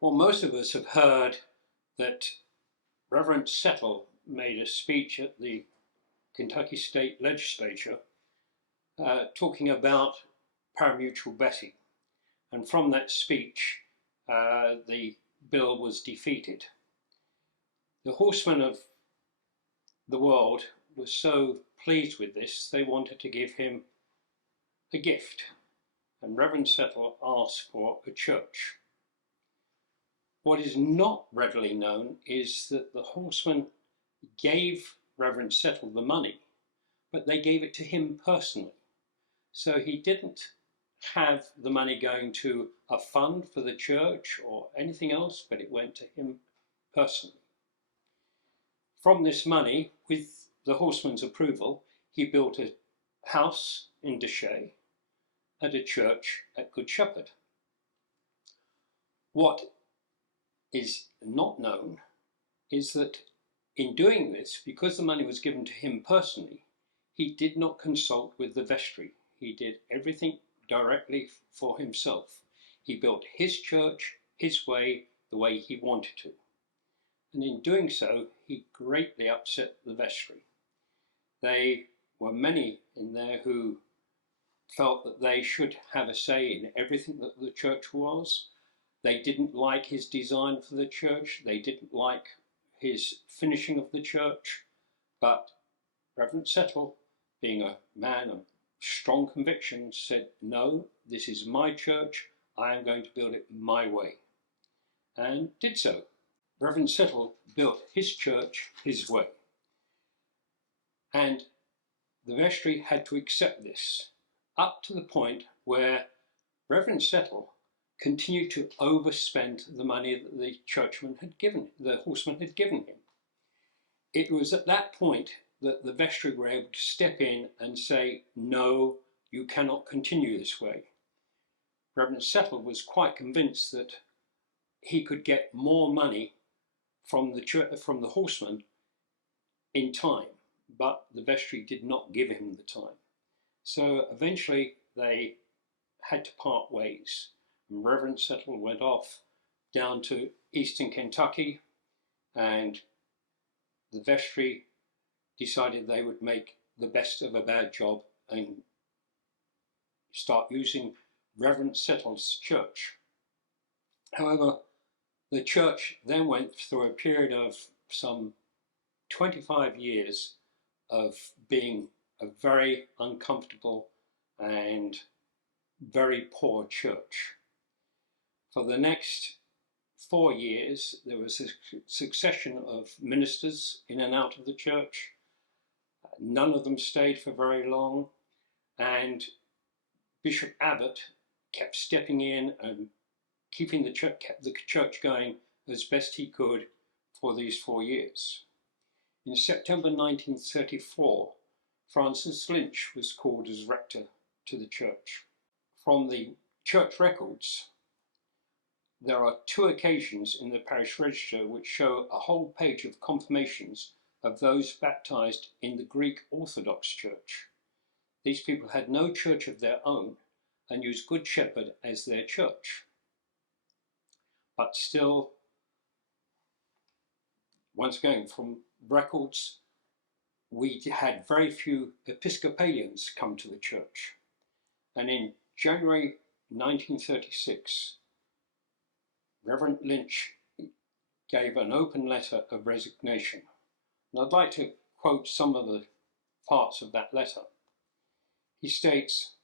Well, most of us have heard that Reverend Settle made a speech at the Kentucky State Legislature talking about parimutuel betting. And from that speech, the bill was defeated. The horsemen of the world were so pleased with this, they wanted to give him a gift. And Reverend Settle asked for a church. What is not readily known is that the horsemen gave Reverend Settle the money, but they gave it to him personally. So he didn't have the money going to a fund for the church or anything else, but it went to him personally. From this money, with the horseman's approval, he built a house in Deshay and a church at Good Shepherd. What is not known is that in doing this, because the money was given to him personally, he did not consult with the vestry. He did everything directly for himself. He built his church his way, the way he wanted to. And in doing so, he greatly upset the vestry. There were many in there who felt that they should have a say in everything that the church was. They didn't like his design for the church. They didn't like his finishing of the church. But Reverend Settle, being a man of strong convictions, said, no, this is my church. I am going to build it my way. And did so. Reverend Settle built his church his way. And the vestry had to accept this, up to the point where Reverend Settle continued to overspend the money that the churchman had given, the horseman had given him. It was at that point that the vestry were able to step in and say, no, you cannot continue this way. Reverend Settle was quite convinced that he could get more money from the horseman in time, but the vestry did not give him the time. So eventually they had to part ways. And Reverend Settle went off down to eastern Kentucky, and the vestry decided they would make the best of a bad job and start using Reverend Settle's church. However, the church then went through a period of some 25 years of being a very uncomfortable and very poor church. For the next 4 years, there was a succession of ministers in and out of the church. None of them stayed for very long, and Bishop Abbott kept stepping in and keeping the church going as best he could for these 4 years. In September 1934, Francis Lynch was called as rector to the church. From the church records, there are 2 occasions in the parish register which show a whole page of confirmations of those baptized in the Greek Orthodox Church. These people had no church of their own and used Good Shepherd as their church. But still, once again, from records, we had very few Episcopalians come to the church. And in January 1936, Reverend Lynch gave an open letter of resignation. And I'd like to quote some of the parts of that letter. He states,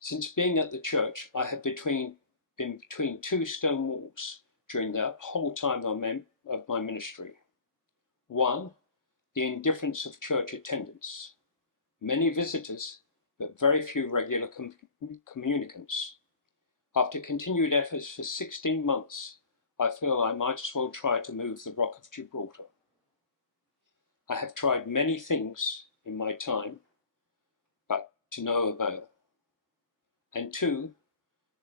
"Since being at the church, I have been between 2 stone walls during the whole time of my ministry. 1, the indifference of church attendance. Many visitors, but very few regular communicants. After continued efforts for 16 months, I feel I might as well try to move the Rock of Gibraltar. I have tried many things in my time, but to no avail. And 2,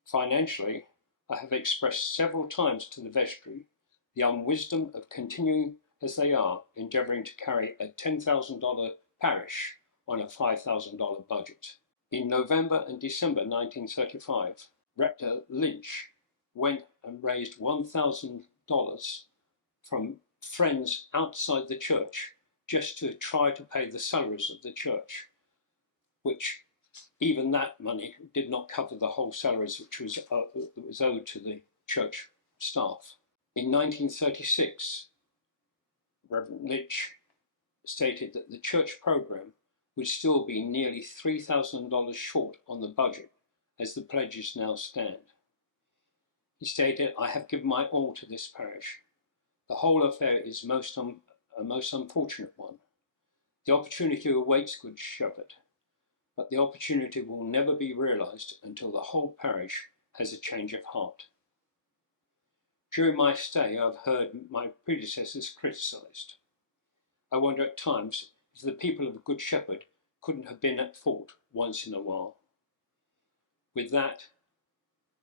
financially, I have expressed several times to the vestry the unwisdom of continuing as they are, endeavouring to carry a $10,000 parish on a $5,000 budget." In November and December 1935, Rector Lynch went and raised $1,000 from friends outside the church just to try to pay the salaries of the church, which even that money did not cover the whole salaries which was owed to the church staff. In 1936, Reverend Litch stated that the church programme would still be nearly $3,000 short on the budget as the pledges now stand. He stated, "I have given my all to this parish. The whole affair is a most unfortunate one. The opportunity awaits Good Shepherd, but the opportunity will never be realised until the whole parish has a change of heart. During my stay, I've heard my predecessors criticised. I wonder at times if the people of Good Shepherd couldn't have been at fault once in a while." With that,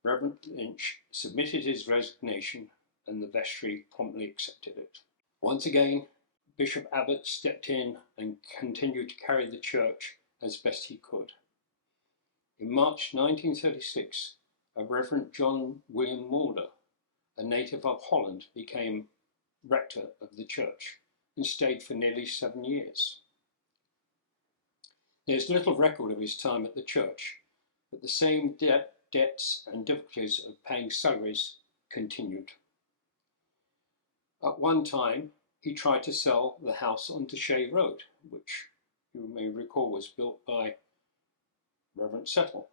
Reverend Lynch submitted his resignation and the vestry promptly accepted it. Once again, Bishop Abbott stepped in and continued to carry the church as best he could. In March 1936, a Reverend John William Mulder, a native of Holland, became rector of the church and stayed for nearly 7 years. There is little record of his time at the church, but the same debts and difficulties of paying salaries continued. At one time, he tried to sell the house on Shea Road, which you may recall was built by Reverend Settle.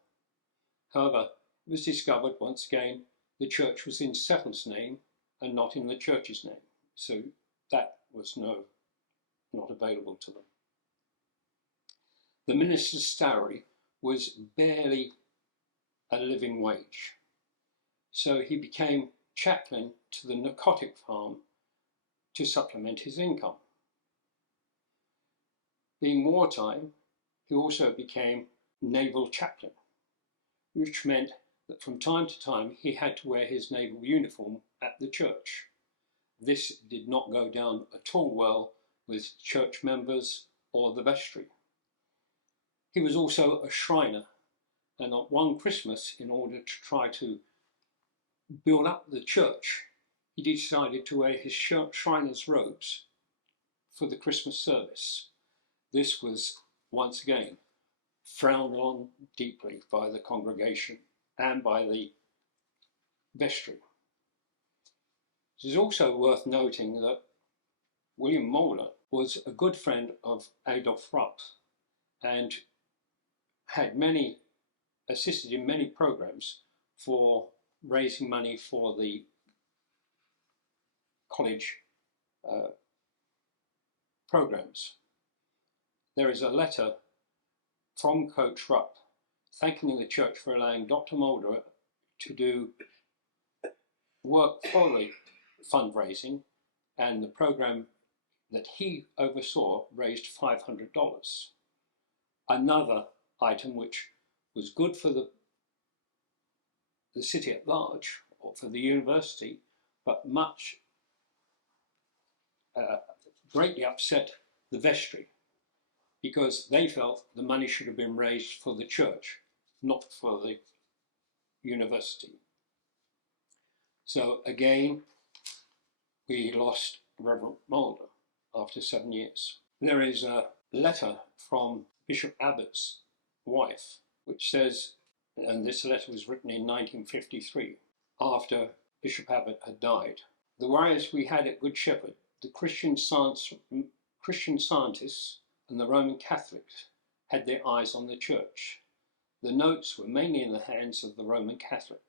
However, it was discovered once again the church was in Settle's name and not in the church's name, so that was not available to them. The minister's salary was barely a living wage, so he became chaplain to the narcotic farm to supplement his income. Being wartime, he also became naval chaplain, which meant that from time to time he had to wear his naval uniform at the church. This did not go down at all well with church members or the vestry. He was also a shriner, and on one Christmas, in order to try to build up the church, he decided to wear his shriner's robes for the Christmas service. This was, once again, frowned on deeply by the congregation and by the vestry. It is also worth noting that William Mulder was a good friend of Adolf Rupp and had assisted in many programs for raising money for the college programs. There is a letter from Coach Rupp thanking the church for allowing Dr. Mulder to do work for the fundraising, and the program that he oversaw raised $500. Another item which was good for the city at large, or for the university, but greatly upset the vestry, because they felt the money should have been raised for the church, not for the university. So again, we lost Reverend Mulder after 7 years. There is a letter from Bishop Abbott's wife, which says, and this letter was written in 1953, after Bishop Abbott had died, "The worries we had at Good Shepherd, the Christian Scientists and the Roman Catholics had their eyes on the church. The notes were mainly in the hands of the Roman Catholic.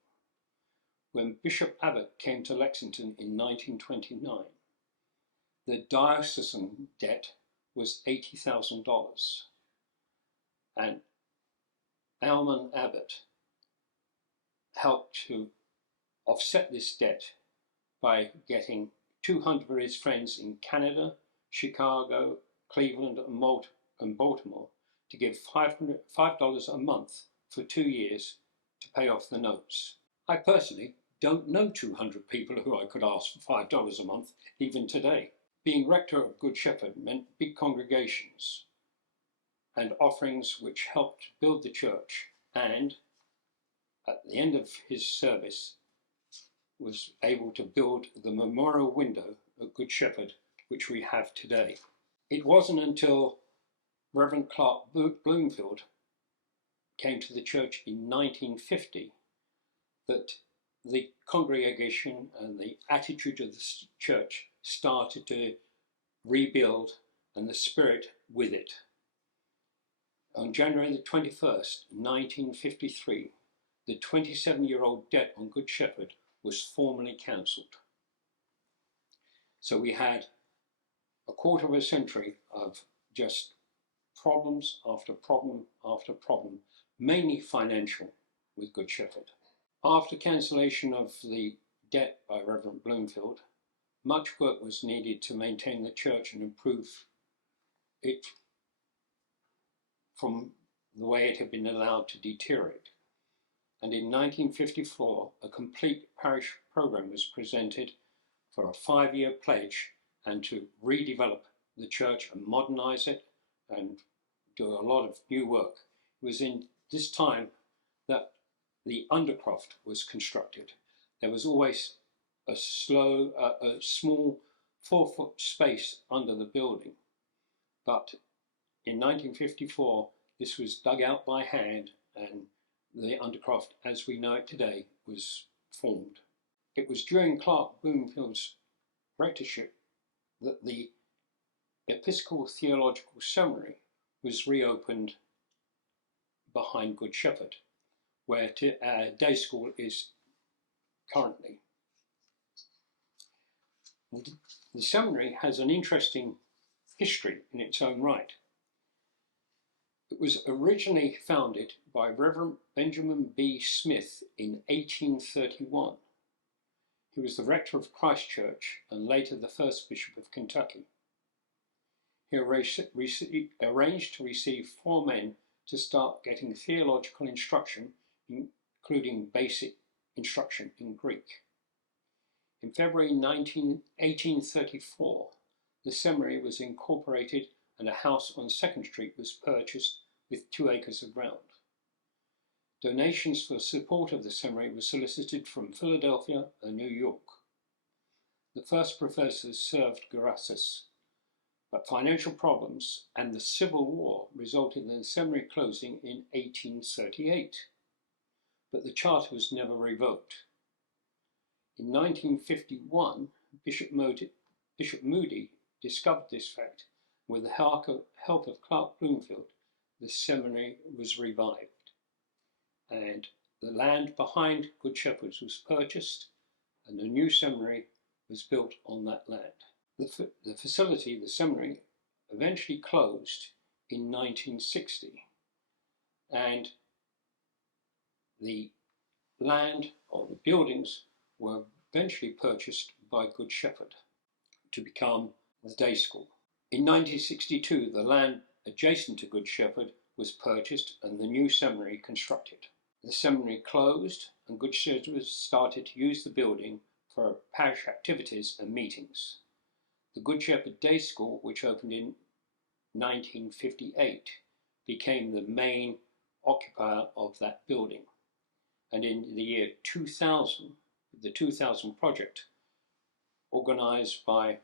When Bishop Abbott came to Lexington in 1929, the diocesan debt was $80,000, and Almon Abbott helped to offset this debt by getting 200 of his friends in Canada, Chicago, Cleveland and Baltimore to give $5 a month for 2 years to pay off the notes. I personally don't know 200 people who I could ask for $5 a month, even today. Being rector of Good Shepherd meant big congregations and offerings which helped build the church, and at the end of his service, was able to build the memorial window at Good Shepherd, which we have today. It wasn't until Reverend Clark Bloomfield came to the church in 1950 that the congregation and the attitude of the church started to rebuild, and the spirit with it. On January the 21st, 1953, the 27-year-old debt on Good Shepherd was formally cancelled. So we had a quarter of a century of just problems after problem after problem, mainly financial, with Good Shepherd. After cancellation of the debt by Reverend Bloomfield, much work was needed to maintain the church and improve it from the way it had been allowed to deteriorate. And in 1954, a complete parish program was presented for a 5-year pledge and to redevelop the church and modernize it and do a lot of new work. It was in this time that the undercroft was constructed. There was always a small 4-foot space under the building, but in 1954 this was dug out by hand and the undercroft as we know it today was formed. It was during Clark Bloomfield's rectorship that the Episcopal Theological Seminary was reopened behind Good Shepherd, where day school is currently. The seminary has an interesting history in its own right. It was originally founded by Reverend Benjamin B. Smith in 1831. He was the rector of Christ Church and later the first Bishop of Kentucky. He arranged to receive 4 men to start getting theological instruction, including basic instruction in Greek. In February 1834, the seminary was incorporated and a house on 2nd Street was purchased with 2 acres of ground. Donations for support of the seminary were solicited from Philadelphia and New York. The first professors served gratis, but financial problems and the Civil War resulted in the seminary closing in 1838. But the charter was never revoked. In 1951, Bishop Moody discovered this fact. With the help of Clark Bloomfield, the seminary was revived, and the land behind Good Shepherd was purchased, and a new seminary was built on that land. The facility, the seminary, eventually closed in 1960, and the land or the buildings were eventually purchased by Good Shepherd to become the day school. In 1962, the land adjacent to Good Shepherd was purchased and the new seminary constructed. The seminary closed and Good Shepherd started to use the building for parish activities and meetings. The Good Shepherd Day School, which opened in 1958, became the main occupier of that building. And in the year 2000, the 2000 project, organised by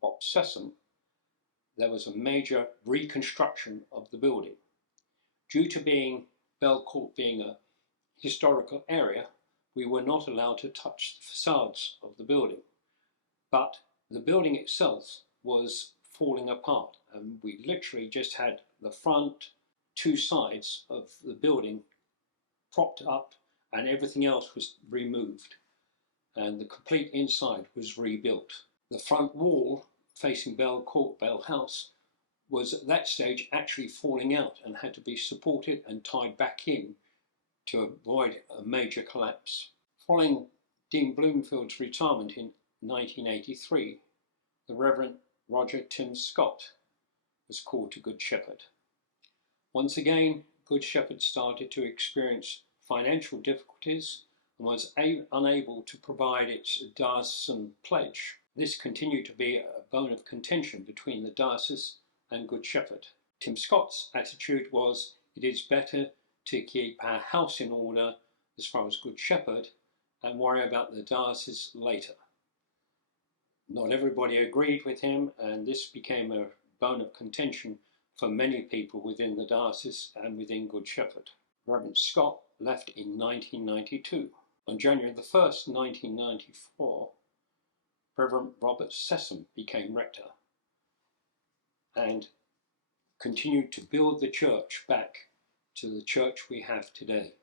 Bob Sessom, there was a major reconstruction of the building. Due to Bell Court being a historical area, we were not allowed to touch the facades of the building. But the building itself was falling apart, and we literally just had the front 2 sides of the building propped up and everything else was removed, and the complete inside was rebuilt. The front wall facing Bell Court, Bell House, was at that stage actually falling out and had to be supported and tied back in to avoid a major collapse. Following Dean Bloomfield's retirement in 1983, the Reverend Roger Tim Scott was called to Good Shepherd. Once again, Good Shepherd started to experience financial difficulties and was unable to provide its diocesan pledge. This continued to be a bone of contention between the diocese and Good Shepherd. Tim Scott's attitude was, it is better to keep our house in order as far as Good Shepherd and worry about the diocese later. Not everybody agreed with him, and this became a bone of contention for many people within the diocese and within Good Shepherd. Reverend Scott left in 1992. On January the 1st, 1994, Reverend Robert Sessom became rector and continued to build the church back to the church we have today.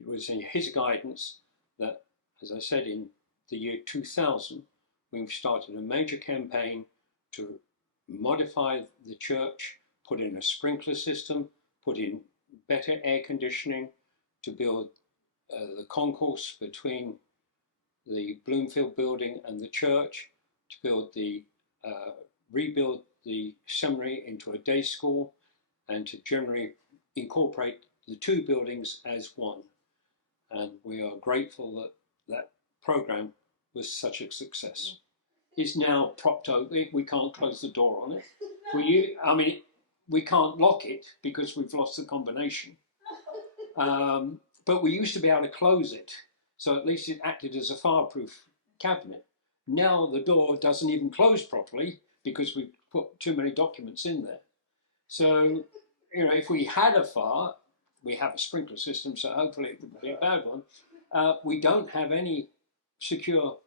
It was in his guidance that, as I said, in the year 2000, we've started a major campaign to modify the church, put in a sprinkler system, put in better air conditioning, to build the concourse between the Bloomfield building and the church, to rebuild the seminary into a day school, and to generally incorporate the two buildings as one. And we are grateful that that program was such a success. It's now propped open. We can't close the door on it. We can't lock it because we've lost the combination. But we used to be able to close it, so at least it acted as a fireproof cabinet. Now the door doesn't even close properly because we've put too many documents in there. So, if we had a fire, we have a sprinkler system, so hopefully it wouldn't be a bad one. We don't have any secure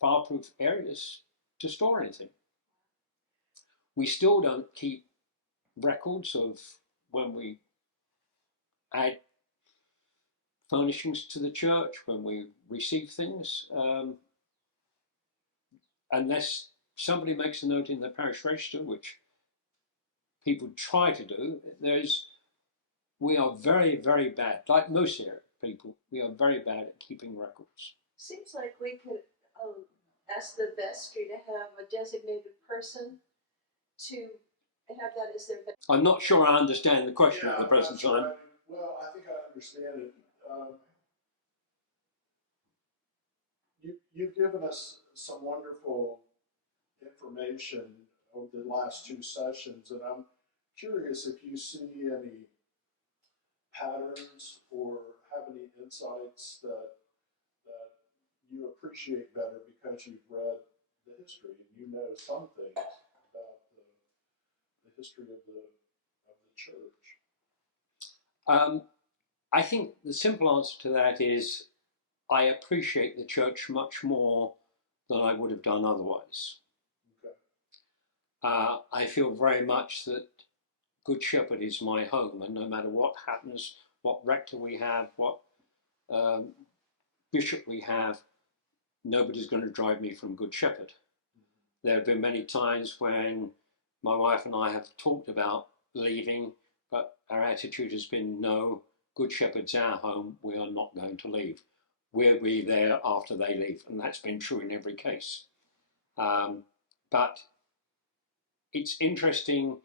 fireproof areas to store anything. We still don't keep records of when we add furnishings to the church, when we receive things, unless somebody makes a note in the parish register, which people try to do. We are very, very bad, like most people, we are very bad at keeping records. Seems like we could ask the vestry to have a designated person to have that as their... I'm not sure I understand the question at the present time. Well, I think I understand it. You've given us some wonderful information over the last two sessions, and I'm curious if you see any patterns or have any insights that you appreciate better because you've read the history and you know some things about the history of the church. I think the simple answer to that is I appreciate the church much more than I would have done otherwise. Okay. I feel very much that Good Shepherd is my home, and no matter what happens, what rector we have, what bishop we have, nobody's going to drive me from Good Shepherd. There have been many times when my wife and I have talked about leaving, but our attitude has been, no, Good Shepherd's our home, we are not going to leave. We'll be there after they leave, and that's been true in every case. But it's interesting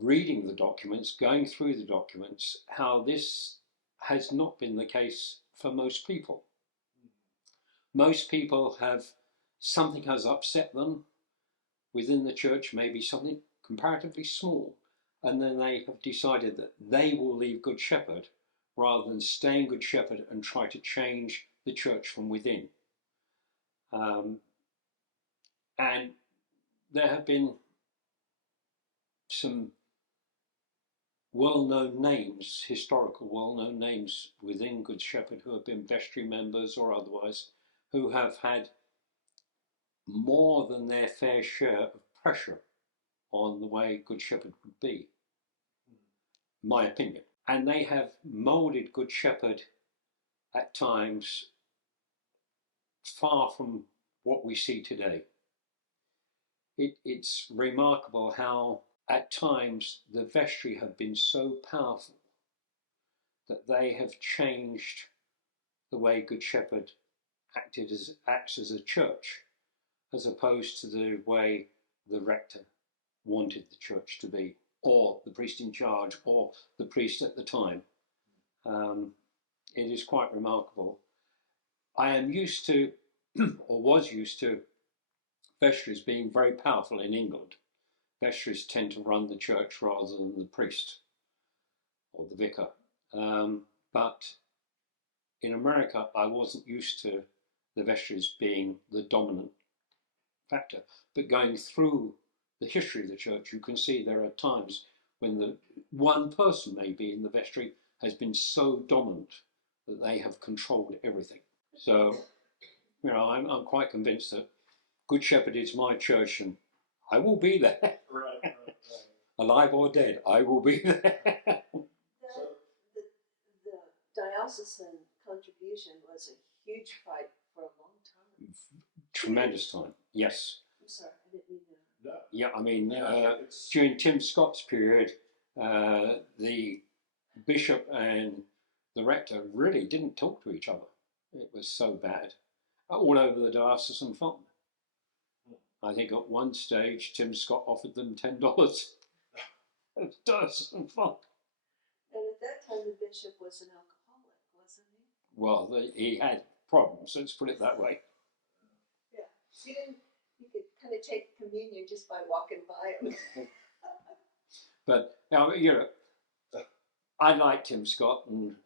reading the documents, going through the documents, how this has not been the case for most people. Most people something has upset them within the church, maybe something comparatively small, and then they have decided that they will leave Good Shepherd rather than stay in Good Shepherd and try to change the church from within. And there have been some well-known names, historical well-known names within Good Shepherd who have been vestry members or otherwise, who have had more than their fair share of pressure on the way Good Shepherd would be, my opinion. And they have moulded Good Shepherd at times far from what we see today. It's remarkable how at times the vestry have been so powerful that they have changed the way Good Shepherd acts as a church, as opposed to the way the rector wanted the church to be, or the priest in charge, or the priest at the time. It is quite remarkable. I am used to, or was used to, vestries being very powerful in England. Vestries tend to run the church rather than the priest or the vicar. But in America, I wasn't used to the vestries being the dominant factor. But going through the history of the church, you can see there are times when the one person maybe in the vestry has been so dominant that they have controlled everything. So, you know, I'm quite convinced that Good Shepherd is my church, and I will be there. Right. Alive or dead, I will be there. The diocesan contribution was a huge fight for a long time. Tremendous time, yes. I'm sorry, I didn't mean to. No. Yeah, I mean, Yeah, during Tim Scott's period, the bishop and the rector really didn't talk to each other. It was so bad, all over the diocesan fund. I think at one stage Tim Scott offered them $10 at the diocesan fund. And at that time, the bishop was an alcoholic, wasn't he? Well, he had problems, let's put it that way. Yeah. You could kind of take communion just by walking by him. But, you know, I like Tim Scott, and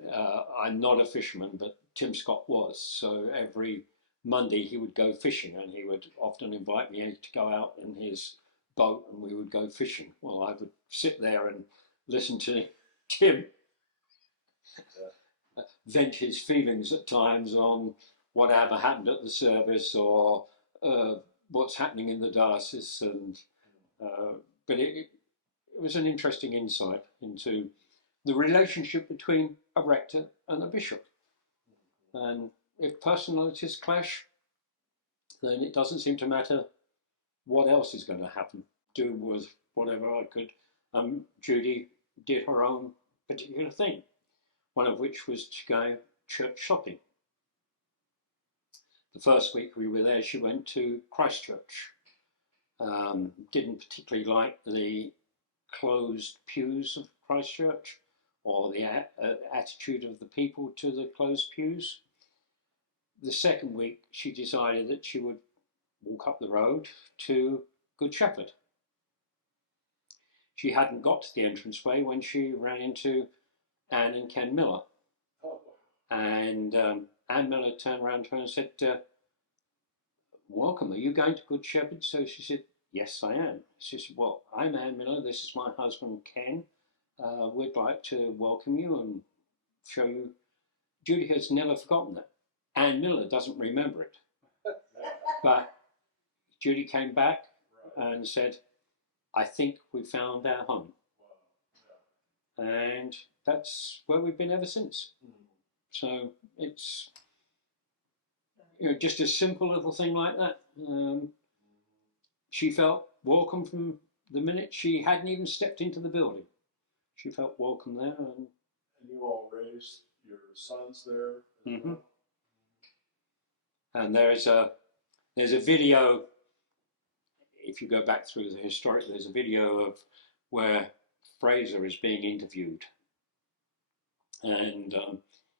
I'm not a fisherman, but Tim Scott was. So every Monday he would go fishing, and he would often invite me to go out in his boat, and we would go fishing. Well, I would sit there and listen to Tim vent his feelings at times on whatever happened at the service or what's happening in the diocese, and but it was an interesting insight into the relationship between a rector and a bishop. And if personalities clash, then it doesn't seem to matter what else is going to happen. Do with whatever I could. Judy did her own particular thing, one of which was to go church shopping. The first week we were there, she went to Christchurch. Didn't particularly like the closed pews of Christchurch, or the attitude of the people to the closed pews. The second week, she decided that she would walk up the road to Good Shepherd. She hadn't got to the entranceway when she ran into Anne and Ken Miller. Oh. And Anne Miller turned around to her and said, welcome, are you going to Good Shepherd? So she said, yes, I am. She said, well, I'm Anne Miller, this is my husband, Ken. We'd like to welcome you and show you. Judy has never forgotten that. Anne Miller doesn't remember it. But Judy came back and said, I think we found our home. Wow. Yeah. And that's where we've been ever since. So it's, you know, just a simple little thing like that. She felt welcome from the minute she hadn't even stepped into the building. She felt welcome there. And you all raised your sons there as well? And there's a video, if you go back through the historic, there's a video of where Fraser is being interviewed. And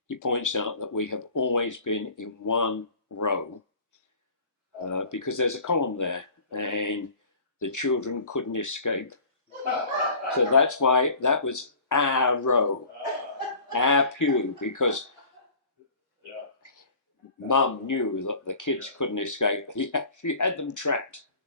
he points out that we have always been in one row because there's a column there and the children couldn't escape. So that's why that was our row, our pew, because Mum knew that the kids couldn't escape. She had them trapped.